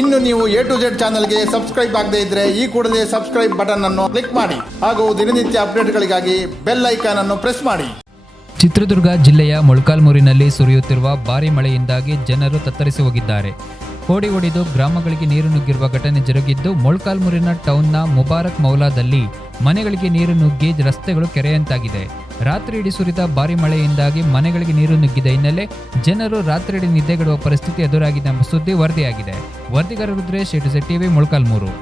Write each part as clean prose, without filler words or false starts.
ಇನ್ನು ನೀವು A2Z ಚಾನಲ್ಗೆ ಸಬ್ಸ್ಕ್ರೈಬ್ ಆಗದೇ ಇದ್ರೆ ಈ ಕೂಡಲೇ ಸಬ್ಸ್ಕ್ರೈಬ್ ಬಟನ್ ಅನ್ನು ಕ್ಲಿಕ್ ಮಾಡಿ ಹಾಗೂ ದಿನನಿತ್ಯ ಅಪ್ಡೇಟ್ಗಳಿಗಾಗಿ ಬೆಲ್ ಐಕಾನ್ ಅನ್ನು ಪ್ರೆಸ್ ಮಾಡಿ. ಚಿತ್ರದುರ್ಗ ಜಿಲ್ಲೆಯ ಮೊಳಕಾಲ್ಮೂರಿನಲ್ಲಿ ಸುರಿಯುತ್ತಿರುವ ಭಾರಿ ಮಳೆಯಿಂದಾಗಿ ಜನರು ತತ್ತರಿಸಿ ಹೋಗಿದ್ದಾರೆ. ಕೋಡಿ ಒಡೆದು ಗ್ರಾಮಗಳಿಗೆ ನೀರು ನುಗ್ಗಿರುವ ಘಟನೆ ಜರುಗಿದ್ದು, ಮೊಳಕಾಲ್ಮೂರಿನ ಟೌನ್ನ ಮುಬಾರಕ್ ಮೌಲಾದಲ್ಲಿ ಮನೆಗಳಿಗೆ ನೀರು ನುಗ್ಗಿ ರಸ್ತೆಗಳು ಕೆರೆಯಂತಾಗಿದೆ. ರಾತ್ರಿಯಿಡೀ ಸುರಿದ ಭಾರಿ ಮಳೆಯಿಂದಾಗಿ ಮನೆಗಳಿಗೆ ನೀರು ನುಗ್ಗಿದ ಹಿನ್ನೆಲೆ ಜನರು ರಾತ್ರಿಯಿಡೀ ನಿದ್ದೆಗೆಡುವ ಪರಿಸ್ಥಿತಿ ಎದುರಾಗಿದೆ ಎಂಬ ಸುದ್ದಿ ವರದಿಯಾಗಿದೆ. ವರದಿಗಾರ ರುದ್ರೇಶ್, A2Z TV, ಮೊಳಕಾಲ್ಮೂರು.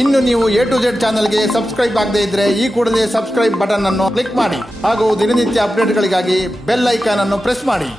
ಇನ್ನು ನೀವು A2Z ಚಾನಲ್ಗೆ ಸಬ್ಸ್ಕ್ರೈಬ್ ಆಗದೇ ಇದ್ರೆ ಈ ಕೂಡಲೇ ಸಬ್ಸ್ಕ್ರೈಬ್ ಬಟನ್ ಅನ್ನು ಕ್ಲಿಕ್ ಮಾಡಿ ಹಾಗೂ ದಿನನಿತ್ಯ ಅಪ್ಡೇಟ್ಗಳಿಗಾಗಿ ಬೆಲ್ ಐಕಾನ್ ಅನ್ನು ಪ್ರೆಸ್ ಮಾಡಿ.